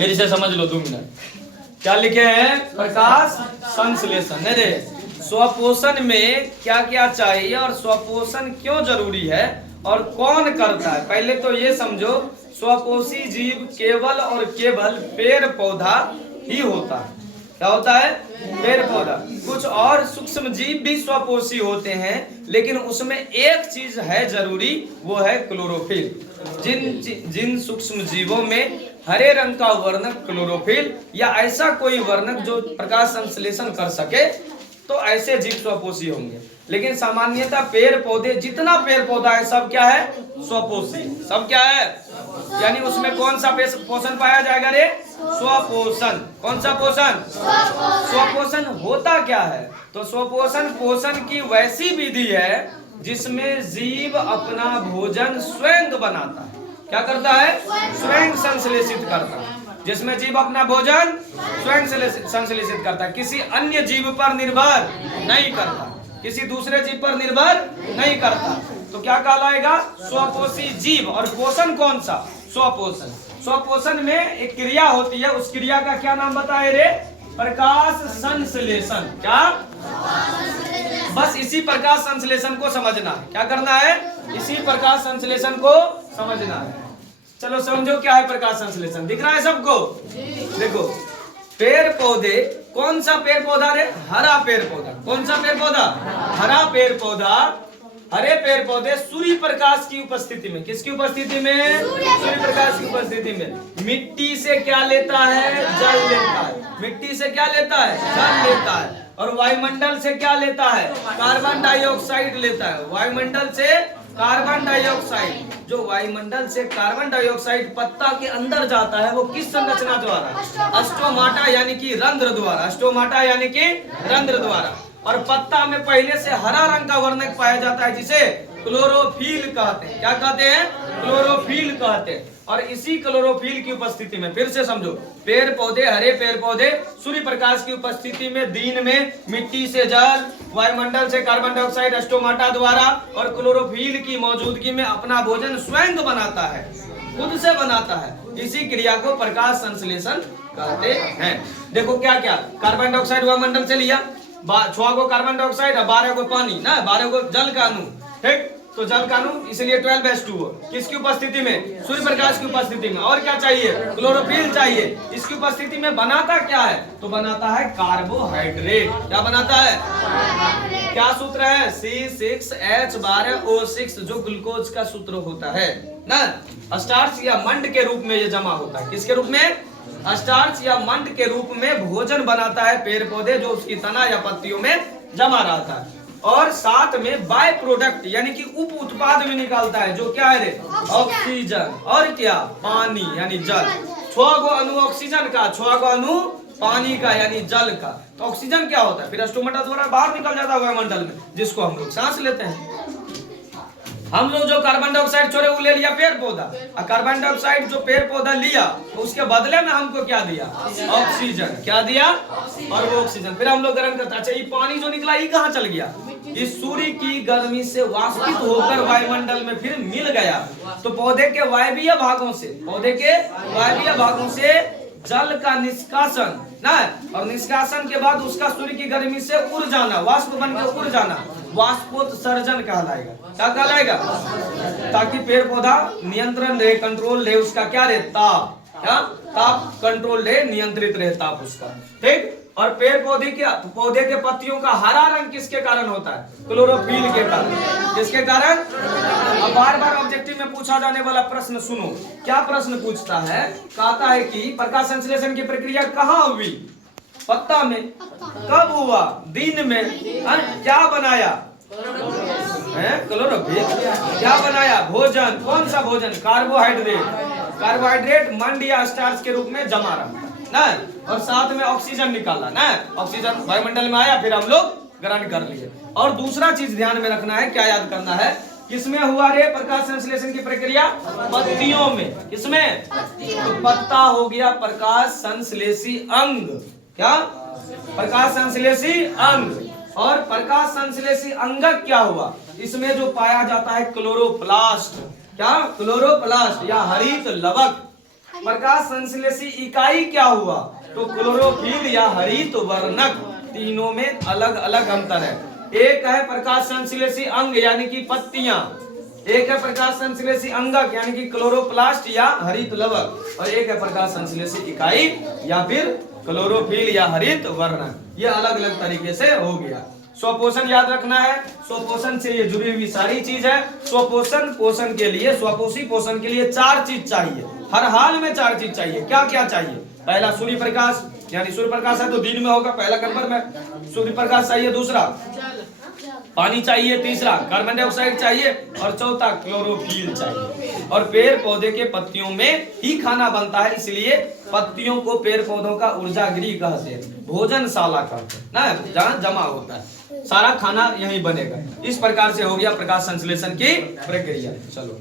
फिर इसे समझ लो 2 मिनट। क्या लिखे हैं? प्रकाश संश्लेषण। अरे स्वपोषण में क्या क्या चाहिए और स्वपोषण क्यों जरूरी है और कौन करता है, पहले तो ये समझो। स्वपोषी जीव केवल और केवल पेड़ पौधा ही होता है। क्या होता है? पेड़ पौधा। कुछ और सूक्ष्म जीव भी स्वपोषी होते हैं, लेकिन उसमें एक चीज है जरूरी, वो है क्लोरोफिल। जिन सूक्ष्म जीवों में हरे रंग का वर्णक क्लोरोफिल या ऐसा कोई वर्णक जो प्रकाश संश्लेषण कर सके, तो ऐसे जीव स्वपोषी होंगे। लेकिन सामान्यतः पेड़ पौधे, जितना पेड़ पौधा है सब क्या है? स्वपोषी। सब क्या है? यानी उसमें कौन सा पोषण पाया जाएगा रे? स्वपोषण। कौन सा पोषण? स्वपोषण होता क्या है? तो स्वपोषण पोषण की वैसी विधि है जिसमें जीव अपना भोजन स्वयं बनाता है। क्या करता है? स्वयं संश्लेषित करता है। जिसमें जीव अपना भोजन स्वयं संश्लेषित करता है, किसी अन्य जीव पर निर्भर नहीं करता, किसी दूसरे जीव पर निर्भर नहीं करता। तो क्या कहलाएगा? स्वपोषी जीव। और पोषण कौन सा? स्वपोषण। स्वपोषण में एक क्रिया होती है, उस क्रिया का क्या नाम बताए रे? प्रकाश संश्लेषण। क्या? बस इसी प्रकाश संश्लेषण को समझना है। क्या करना है? इसी प्रकाश संश्लेषण को समझना है। चलो समझो क्या है प्रकाश संश्लेषण। दिख रहा है सबको? देखो, पेड़ पौधे, कौन सा पेड़ पौधा रे? हरा पेड़ पौधा। कौन सा पेड़ पौधा? हरा पेड़ पौधा। हरे पेड़ पौधे सूर्य प्रकाश की उपस्थिति में, किसकी उपस्थिति में? सूर्य प्रकाश की उपस्थिति में मिट्टी से क्या लेता है? जल लेता है। मिट्टी से क्या लेता है? जल लेता है। और वायुमंडल से क्या लेता है? कार्बन डाइऑक्साइड लेता है। वायुमंडल से कार्बन डाइऑक्साइड। जो वायुमंडल से कार्बन डाइऑक्साइड पत्ता के अंदर जाता है, वो किस संरचना द्वारा? स्टोमाटा यानी कि रंध्र द्वारा। स्टोमाटा यानी कि रंध्र द्वारा। और पत्ता में पहले से हरा रंग का वर्णक पाया जाता है, जिसे क्लोरोफिल कहते हैं। क्या कहते हैं? क्लोरोफिल कहते हैं। और इसी क्लोरोफिल की उपस्थिति में, फिर से समझो, पेड़ पौधे, हरे पेड़ पौधे सूर्य प्रकाश की उपस्थिति में दिन में मिट्टी से जल, वायुमंडल से कार्बन डाइऑक्साइड स्टोमाटा द्वारा और क्लोरोफिल की मौजूदगी में अपना भोजन स्वयं बनाता है, खुद से बनाता है। इसी क्रिया को प्रकाश संश्लेषण कहते हैं। देखो क्या क्या, कार्बन डाइऑक्साइड वायुमंडल से लिया, 6 को कार्बन डाइऑक्साइड और 12 को पानी ना, 12 को जल का अणु। ठीक, तो जल का अणु, इसलिए 12/2 किसकी उपस्थिति में? सूर्य प्रकाश की उपस्थिति में। और क्या चाहिए? क्लोरोफिल चाहिए। इसकी उपस्थिति में बनाता क्या है? तो बनाता है कार्बोहाइड्रेट। क्या बनाता है? क्या सूत्र है? C6H12O6, जो ग्लूकोज का सूत्र होता है ना। स्टार्च या मंड के रूप में ये जमा होता है। किसके रूप में? स्टार्च या मंड के रूप में भोजन बनाता है पेड़ पौधे, जो उसकी तना या पत्तियों में जमा रहता है। और साथ में बाय प्रोडक्ट यानी कि उप उत्पाद भी निकालता है, जो क्या है रे? ऑक्सीजन। और क्या? पानी यानी जल। 6 गो अणु ऑक्सीजन का, 6 गो अणु पानी का यानी जल का। तो ऑक्सीजन क्या होता है? फिर स्टोमाटा द्वारा बाहर निकल जाता है वायुमंडल में, जिसको हम लोग सांस लेते हैं। हम लोग जो कार्बन डाइऑक्साइड छोड़े वो ले लिया पेड़ पौधा, और कार्बन डाइऑक्साइड जो पेड़ पौधा लिया, तो उसके बदले में हमको क्या दिया? ऑक्सीजन। क्या दिया? और वो ऑक्सीजन फिर हम लोग ग्रहण करते हैं। अच्छा, ये पानी जो निकला ये कहाँ चल गया? इस सूर्य की गर्मी से वाष्पित होकर वायुमंडल में फिर मिल गया। तो पौधे के वायवीय भागों से, पौधे के वायवीय भागों से जल का निष्कासन ना, और निष्कासन के बाद उसका सूर्य की गर्मी से उड़ जाना, वाष्प बन के उड़ जाना, वाष्पोत्सर्जन कहलाएगा। क्या कहलाएगा? ताकि पेड़ पौधा नियंत्रण रहे, कंट्रोल रहे, उसका क्या रहे? ताप। क्या? ताप कंट्रोल रहे, नियंत्रित रहे ताप उसका। ठीक। और पेड़ पौधे के पत्तियों का हरा रंग किसके कारण होता है? क्लोरोफिल के कारण। किसके कारण? अब बार बार ऑब्जेक्टिव में पूछा जाने वाला प्रश्न सुनो। क्या प्रश्न पूछता है? कहता है कि प्रकाश संश्लेषण की प्रक्रिया कहाँ हुई? पत्ता में। कब हुआ? दिन में। क्या बनाया? क्लोरोफिल। क्या बनाया? भोजन। कौन सा भोजन? कार्बोहाइड्रेट। कार्बोहाइड्रेट मंड या स्टार्च के रूप में जमा रहा ना, और साथ में ऑक्सीजन निकाला ना, ऑक्सीजन वायुमंडल में आया, फिर हम लोग ग्रहण कर लिए। और दूसरा चीज ध्यान में रखना है, क्या याद करना है? किसमें हुआ रे प्रकाश संश्लेषण की प्रक्रिया? पत्तियों में। किसमें? तो पत्ता हो गया प्रकाश संश्लेषी अंग। क्या? प्रकाश संश्लेषी अंग। और प्रकाश संश्लेषी अंगक क्या हुआ? इसमें जो पाया जाता है क्लोरोप्लास्ट। क्या? क्लोरोप्लास्ट या हरित लवक। प्रकाश संश्लेषी इकाई क्या हुआ? तो क्लोरोफिल या हरित वर्णक, तीनों में अलग अलग अंतर है। एक है प्रकाश संश्लेषी अंग यानी कि पत्तियां, एक है प्रकाश संश्लेषी अंगक यानी कि क्लोरोप्लास्ट या हरित लवक, और एक है प्रकाश संश्लेषी इकाई या फिर क्लोरोफिल या हरित वर्णक। ये अलग अलग तरीके से हो गया। स्वपोषण याद रखना है, स्वपोषण से ये जुड़ी हुई सारी चीज है। स्वपोषण पोषण के लिए, स्वपोषी पोषण के लिए 4 चीज चाहिए, हर हाल में 4 चीज चाहिए। क्या क्या चाहिए? पहला सूर्य प्रकाश, यानी सूर्य प्रकाश है तो दिन में होगा, पहला नंबर में सूर्य प्रकाश चाहिए। दूसरा पानी चाहिए, तीसरा कार्बन डाइऑक्साइड चाहिए, और चौथा क्लोरोफिल चाहिए। और पेड़ पौधे के पत्तियों में ही खाना बनता है, इसलिए पत्तियों को पेड़ पौधों का ऊर्जा गृह कहते हैं, भोजनशाला कहते हैं ना, जहाँ जमा होता है सारा खाना यही बनेगा। इस प्रकार से हो गया प्रकाश संश्लेषण की प्रक्रिया। चलो।